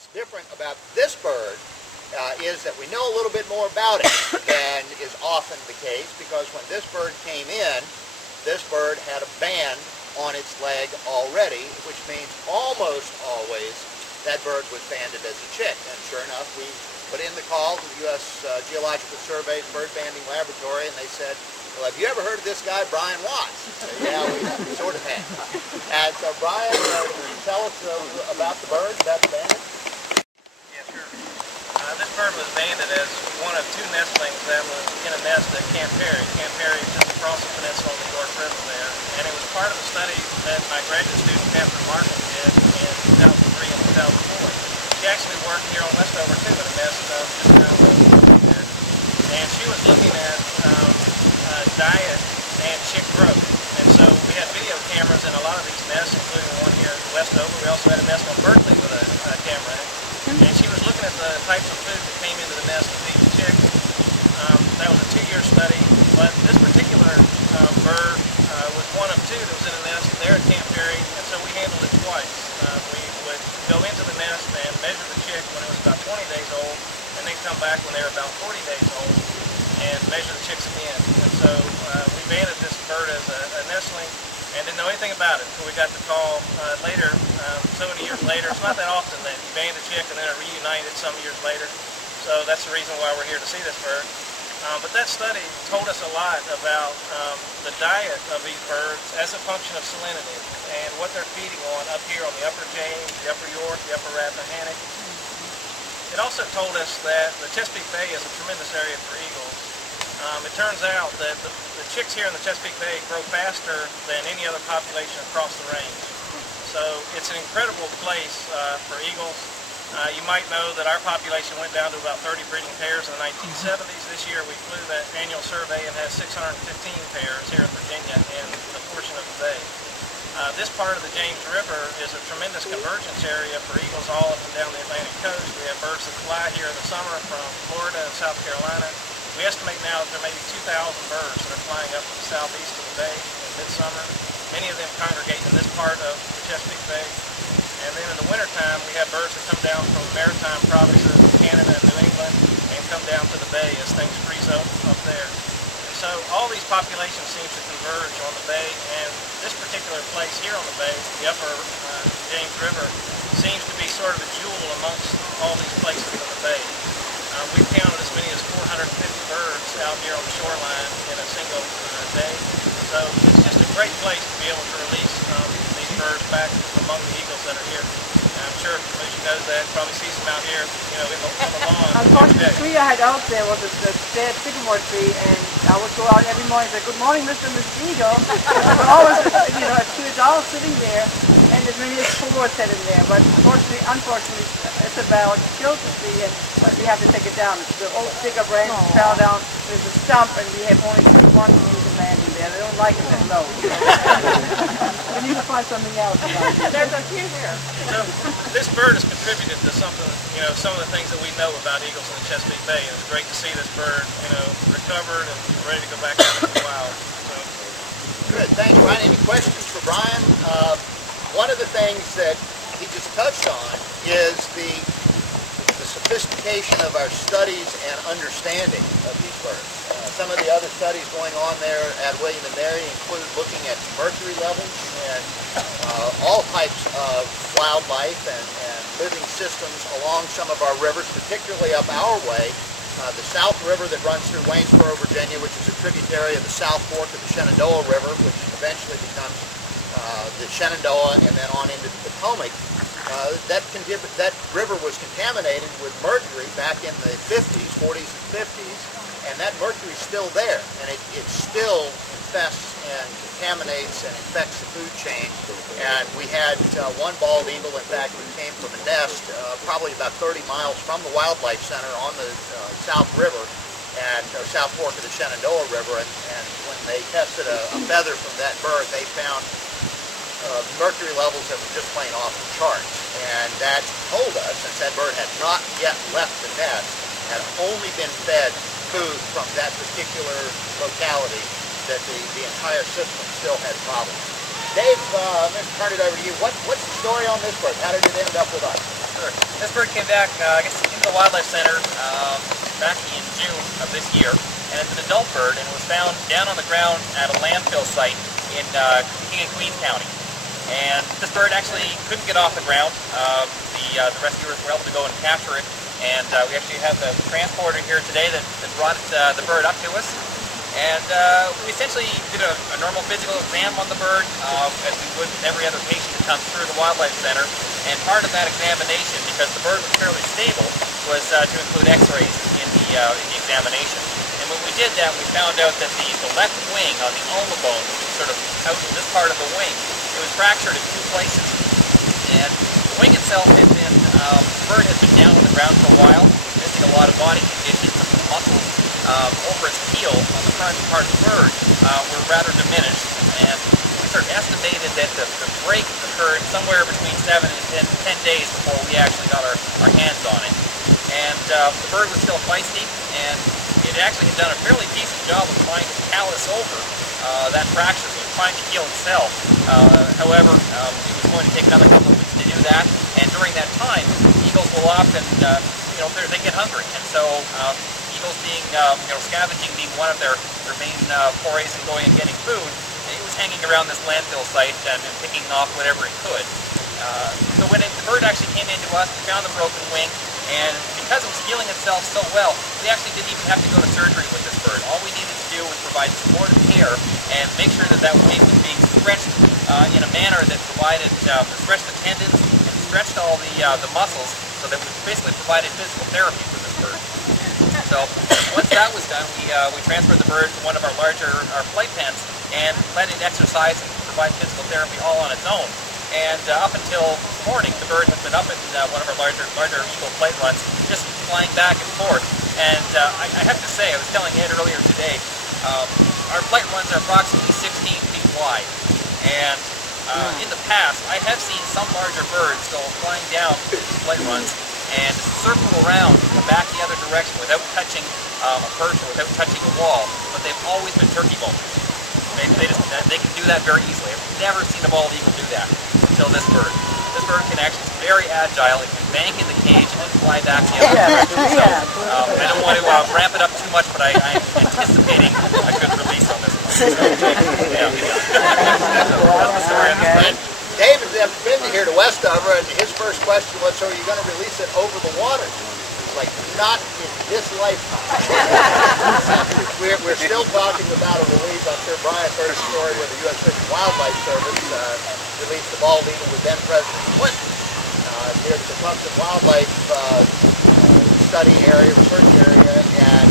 what's different about this bird is that we know a little bit more about it than is often the case, because when this bird came in, this bird had a band on its leg already, which means almost always that bird was banded as a chick. And sure enough, we put in the call to the U.S. Geological Survey's bird banding laboratory, and they said, well, have you ever heard of this guy, Brian Watts? So, yeah, we sort of had. And so, Brian, can you tell us about the bird, about the banding? Yeah, sure. This bird was banded as one of two nestlings that was in a nest at Camp Perry. Camp Perry is just across the peninsula on the York River there. And it was part of a study that my graduate student, Catherine Martin, did in 2003 and 2004. She actually worked here on Westover too, in a nest just down the road there. And she was looking at diet and chick growth. And so we had video cameras in a lot of these nests, including the one here at Westover. We also had a nest on Berkeley with a camera in it. And she was looking at the types of food that came into the nest to feed the chicks. That was a 2-year study, but this particular bird was one of two that was in a nest there at Camp Perry, and so we handled it twice. We would go into the nest and measure the chick when it was about 20 days old, and then come back when they were about 40 days old and measure the chicks again. And so we banded this bird as a nestling and didn't know anything about it until we got the call later, so many years later. It's not that often that you band a chick and then are reunited some years later. So that's the reason why we're here to see this bird. But that study told us a lot about the diet of these birds as a function of salinity and what they're feeding on up here on the upper James, the upper York, the upper Rappahannock. It also told us that the Chesapeake Bay is a tremendous area for eagles. It turns out that the chicks here in the Chesapeake Bay grow faster than any other population across the range. So it's an incredible place for eagles. You might know that our population went down to about 30 breeding pairs in the 1970s. This year we flew that annual survey and has 615 pairs here in Virginia in the portion of the bay. This part of the James River is a tremendous convergence area for eagles all up and down the Atlantic coast. We have birds that fly here in the summer from Florida and South Carolina. We estimate now that there may be 2,000 birds that are flying up to the southeast of the bay in midsummer. Many of them congregate in this part of the Chesapeake Bay. And then in the wintertime, we have birds that come down from the maritime provinces of Canada and New England and come down to the bay as things freeze up there. And so all these populations seem to converge on the bay, and this particular place here on the bay, the upper James River, seems to be sort of a jewel amongst all these places in the bay. We've counted as many as 450 birds out here on the shoreline in a single day. So it's just a great place to be able to release these birds back among the eagles that are here. And I'm sure Lucy knows that, probably sees them out here, you know, on the lawn. Unfortunately, the tree I had out there was a dead sycamore tree, and I would go out every morning and say, "Good morning, Mr. and Mrs. Eagle." There were always, you know, a tree all sitting there, and as many as 4 sat in there. But unfortunately, it's about killed the tree, and we have to take it down. The old bigger branch fell down. There's a stump, and we have only put one piece of land in there. They don't like it that low. We need to find something else. There's a few here. So this bird has contributed to something, you know, some of the things that we know about eagles in the Chesapeake Bay, and it's great to see this bird, you know, recovered and ready to go back out into the wild. So. Good, thanks, Brian. Any questions for Brian? One of the things that he just touched on is the sophistication of our studies and understanding of these birds. Some of the other studies going on there at William & Mary include looking at mercury levels and all types of wildlife and living systems along some of our rivers, particularly up our way. The South River that runs through Waynesboro, Virginia, which is a tributary of the South Fork of the Shenandoah River, which eventually becomes the Shenandoah and then on into the Potomac. That river was contaminated with mercury back in the 40s and 50s, and that mercury is still there, and it still infests and contaminates and infects the food chain. And we had one bald eagle, in fact, who came from a nest probably about 30 miles from the Wildlife Center on the South River, or South Fork of the Shenandoah River, and when they tested a feather from that bird, they found mercury levels that were just plain off the charts. And that told us, since that bird had not yet left the nest, had only been fed food from that particular locality, that the entire system still had problems. Dave, I'm going to turn it over to you. What's the story on this bird? How did it end up with us? Sure. This bird came back, I guess, into the Wildlife Center back in June of this year, and it's an adult bird, and it was found down on the ground at a landfill site in King and Queen County. And this bird actually couldn't get off the ground. The rescuers were able to go and capture it, and we actually have the transporter here today that brought the bird up to us. And we essentially did a normal physical exam on the bird, as we would with every other patient that comes through the Wildlife Center. And part of that examination, because the bird was fairly stable, was to include x-rays in the examination. And when we did that, we found out that the left wing on the ulna bone, sort of out in this part of the wing, it was fractured in 2 places. And the wing itself had been, the bird had been down on the ground for a while, missing a lot of body conditions. The muscles over its keel on the front part of the bird were rather diminished. And we sort of estimated that the break occurred somewhere between 7 and 10 days before we actually got our hands on it. And the bird was still feisty, and it actually had done a fairly decent job of trying to callus over that fracture, so it was trying to heal itself. However, it was going to take another couple of weeks to do that, and during that time, eagles will often, they get hungry, and so eagles being, scavenging being one of their main forays in going and getting food, it was hanging around this landfill site and picking off whatever it could. So when the bird actually came into us, we found the broken wing, and because it was healing itself so well, we actually didn't even have to go to surgery with this bird. All we needed to do was provide supportive care and make sure that that wing was being stretched in a manner that provided, stretched the tendons and stretched all the muscles, so that we basically provided physical therapy for this bird. So once that was done, we transferred the bird to one of our flight pens and let it exercise and provide physical therapy all on its own. And up until this morning, the bird has been up in one of our larger eagle flight runs, just flying back and forth. And I have to say, I was telling Ed earlier today, our flight runs are approximately 16 feet wide. And in the past, I have seen some larger birds go flying down these flight runs and circle around and come back the other direction without touching a perch or without touching a wall, but they've always been turkey boners. They can do that very easily. I've never seen a bald eagle do that until this bird. This bird can actually be very agile. It can bank in the cage and then fly back the other direction. So I don't want to ramp it up too much, but I'm anticipating a good release on this one. So, yeah. That's the story of this bird. David's never been here to Westover, and his first question was, so are you going to release it over the water? He's like, not in this lifetime. We're still talking about a release. I'm sure Brian heard a story where the U.S. Fish and Wildlife Service released the bald eagle with then President Clinton near the Department of Wildlife study area, research area, and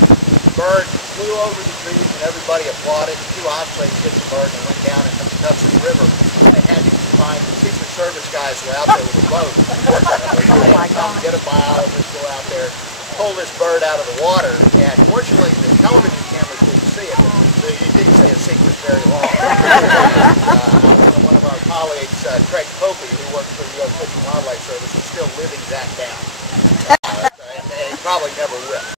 the bird flew over the trees and everybody applauded. 2 ospreys hit the bird and went down into the Hudson River. They had to find the Secret Service guys were out there with a boat. Oh my God. Get a biologist, go out there, pull this bird out of the water, and fortunately the television cameras didn't see it. It didn't stay a secret very long. One of our colleagues, Craig Popey, who works for the U.S. Fish and Wildlife Service, is still living that down. And he probably never will.